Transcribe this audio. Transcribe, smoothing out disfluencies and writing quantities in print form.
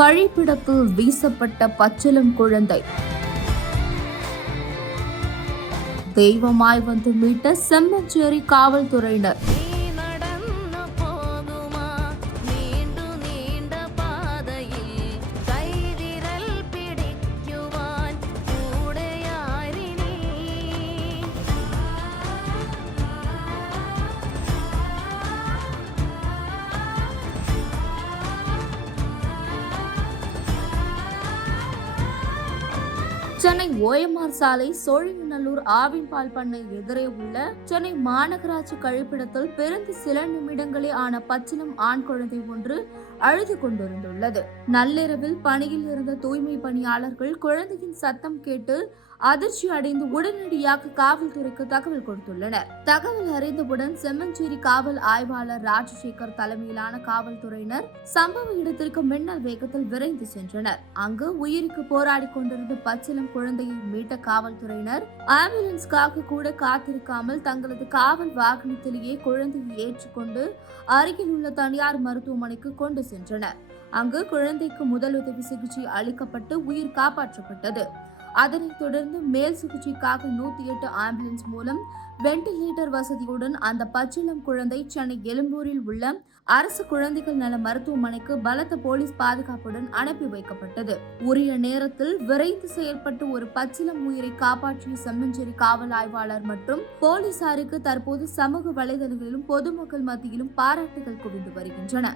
கழிப்பிடத்தில் வீசப்பட்ட பச்சிளம் குழந்தை தெய்வமாய் வந்து மீட்ட செம்மஞ்சேரி காவல்துறையினர். சென்னை ஓஎம்ஆர் சாலை சோழிங்கநல்லூர் ஆவின்பால் பண்ணை எதிரே உள்ள சென்னை மாநகராட்சி கழிப்பிடத்தில் பிறந்து சில நிமிடங்களே ஆன பச்சிளம் ஆண் குழந்தை ஒன்று அழுது கொண்டிருந்துள்ளது. நள்ளிரவில் பணியில் இருந்த தூய்மை பணியாளர்கள் குழந்தையின் சத்தம் கேட்டு அதிர்ச்சி அடைந்து உடனடியாக காவல்துறைக்கு தகவல் கொடுத்துள்ளனர். தகவல் அறிந்தவுடன் செம்மஞ்சேரி காவல் ஆய்வாளர் ராஜசேகர் தலைமையிலான காவல்துறையினர் சம்பவ இடத்திற்கு மின்னல் வேகத்தில் விரைந்து சென்றனர். அங்கு உயிருக்கு போராடி கொண்டிருந்த பச்சிளம் குழந்தையை மீட்ட காவல்துறையினர் ஆம்புலன்ஸ்காக கூட காத்திருக்காமல் தங்களது காவல் வாகனத்திலேயே குழந்தையை ஏற்றுக்கொண்டு அருகில் உள்ள தனியார் மருத்துவமனைக்கு கொண்டு சென்றனர். அங்கு குழந்தைக்கு முதலுதவி சிகிச்சை அளிக்கப்பட்டு உயிர் காப்பாற்றப்பட்டது. அதனைத் தொடர்ந்து மேல் சிகிச்சைக்காக 108 ஆம்புலன்ஸ் மூலம் வெண்டிலேட்டர் வசதியுடன் அந்த பச்சிளம் குழந்தை சென்னை எழும்பூரில் உள்ள அரசு குழந்தைகள் நல மருத்துவமனைக்கு பலத்த போலீஸ் பாதுகாப்புடன் அனுப்பி வைக்கப்பட்டது. உரிய நேரத்தில் விரைந்து செயல்பட்டு ஒரு பச்சிளம் உயிரை காப்பாற்றிய செம்மஞ்சேரி காவல் ஆய்வாளர் மற்றும் போலீசாருக்கு தற்போது சமூக வலைதளங்களிலும் பொதுமக்கள் மத்தியிலும் பாராட்டுகள் குவிந்து வருகின்றன.